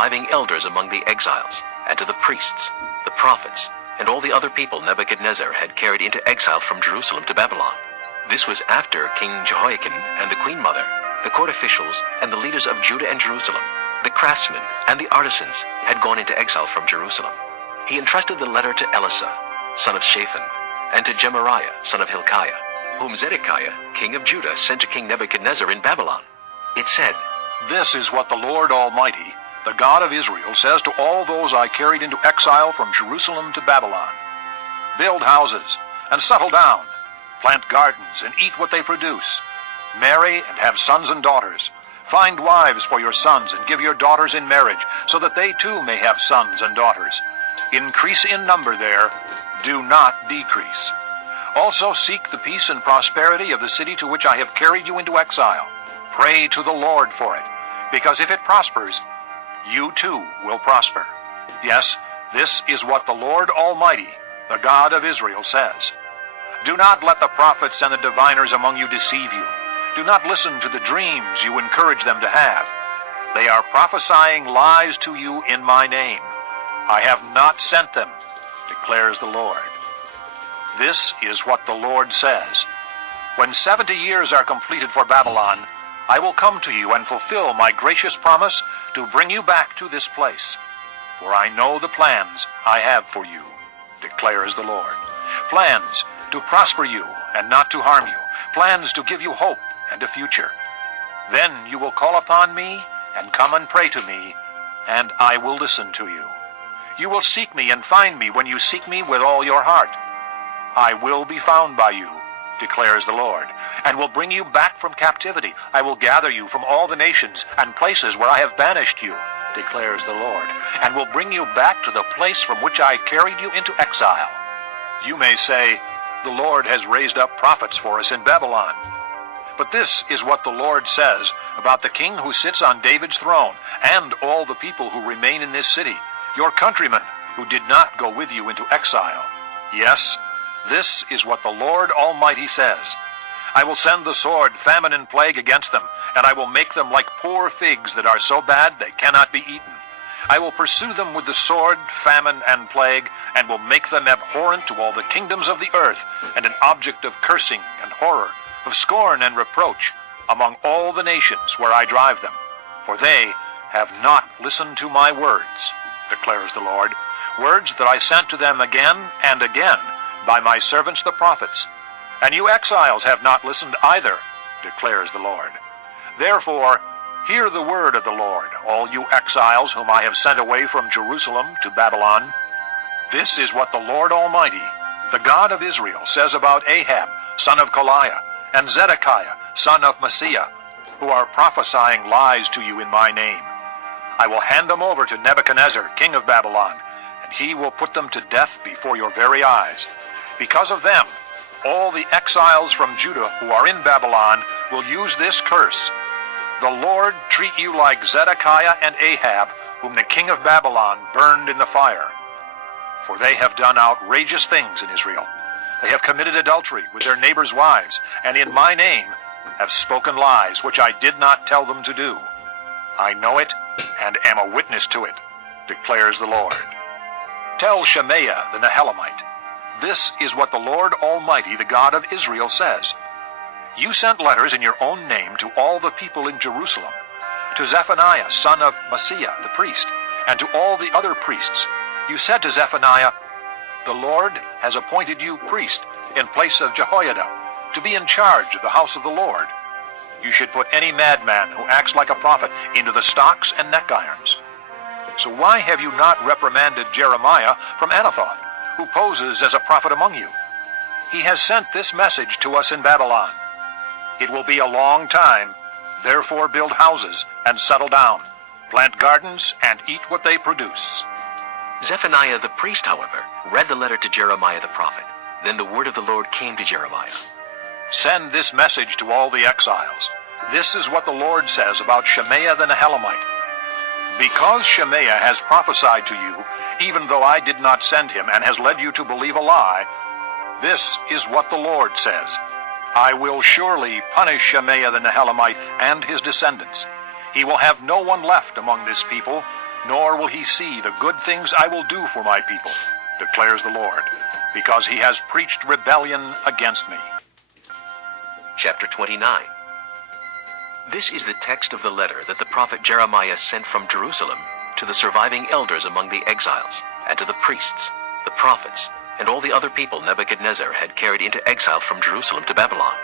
surviving elders among the exiles, and to the priests, the prophets, and all the other people Nebuchadnezzar had carried into exile from Jerusalem to Babylon. This was after King Jehoiakim and the queen mother, the court officials, and the leaders of Judah and Jerusalem, the craftsmen and the artisans, had gone into exile from Jerusalem. He entrusted the letter to Elisha, son of Shaphan, and to Gemariah, son of Hilkiah, whom Zedekiah, king of Judah, sent to King Nebuchadnezzar in Babylon. It said, "This is what the Lord Almighty, the God of Israel, says to all those I carried into exile from Jerusalem to Babylon. Build houses and settle down, plant gardens and eat what they produce. Marry and have sons and daughters. Find wives for your sons and give your daughters in marriage, so that they too may have sons and daughters. Increase in number there, do not decrease. Also seek the peace and prosperity of the city to which I have carried you into exile. Pray to the Lord for it, because if it prospers, you too will prosper. Yes, this is what the Lord Almighty, the God of Israel, says. Do not let the prophets and the diviners among you deceive you. Do not listen to the dreams you encourage them to have. They are prophesying lies to you in my name. I have not sent them, declares the Lord. This is what the Lord says. When 70 years are completed for Babylon, I will come to you and fulfill my gracious promise to bring you back to this place. For I know the plans I have for you, declares the Lord. Plans to prosper you and not to harm you. Plans to give you hope and a future. Then you will call upon me and come and pray to me, and I will listen to you. You will seek me and find me when you seek me with all your heart. I will be found by you, declares the Lord, and will bring you back from captivity. I will gather you from all the nations and places where I have banished you, declares the Lord, and will bring you back to the place from which I carried you into exile. You may say, the Lord has raised up prophets for us in Babylon. But this is what the Lord says about the king who sits on David's throne, and all the people who remain in this city, your countrymen who did not go with you into exile. Yes, this is what the Lord Almighty says. I will send the sword, famine, and plague against them, and I will make them like poor figs that are so bad they cannot be eaten. I will pursue them with the sword, famine, and plague, and will make them abhorrent to all the kingdoms of the earth, and an object of cursing and horror, of scorn and reproach, among all the nations where I drive them. For they have not listened to my words, declares the Lord, words that I sent to them again and again by my servants the prophets. And you exiles have not listened either, declares the Lord. Therefore, hear the word of the Lord, all you exiles whom I have sent away from Jerusalem to Babylon. This is what the Lord Almighty, the God of Israel, says about Ahab, son of Koliah, and Zedekiah, son of Maaseiah, who are prophesying lies to you in my name. I will hand them over to Nebuchadnezzar, king of Babylon, and he will put them to death before your very eyes. Because of them, all the exiles from Judah who are in Babylon will use this curse. The Lord treat you like Zedekiah and Ahab, whom the king of Babylon burned in the fire. For they have done outrageous things in Israel. They have committed adultery with their neighbors' wives, and in my name have spoken lies which I did not tell them to do. I know it and am a witness to it, declares the Lord. Tell Shemaiah the Nehelamite, this is what the Lord Almighty, the God of Israel, says. You sent letters in your own name to all the people in Jerusalem, to Zephaniah, son of Maaseiah, the priest, and to all the other priests. You said to Zephaniah, the Lord has appointed you priest in place of Jehoiada, to be in charge of the house of the Lord. You should put any madman who acts like a prophet into the stocks and neck irons. So why have you not reprimanded Jeremiah from Anathoth, who poses as a prophet among you? He has sent this message to us in Babylon. It will be a long time, therefore build houses and settle down, plant gardens and eat what they produce. Zephaniah the priest, however, read the letter to Jeremiah the prophet. Then the word of the Lord came to Jeremiah. Send this message to all the exiles. This is what the Lord says about Shemaiah the Nehelamite. Because Shemaiah has prophesied to you, even though I did not send him, and has led you to believe a lie, this is what the Lord says. I will surely punish Shemaiah the Nehelamite and his descendants. He will have no one left among this people, nor will he see the good things I will do for my people, declares the Lord, because he has preached rebellion against me. Chapter 29. This is the text of the letter that the prophet Jeremiah sent from Jerusalem to the surviving elders among the exiles, and to the priests, the prophets, and all the other people Nebuchadnezzar had carried into exile from Jerusalem to Babylon.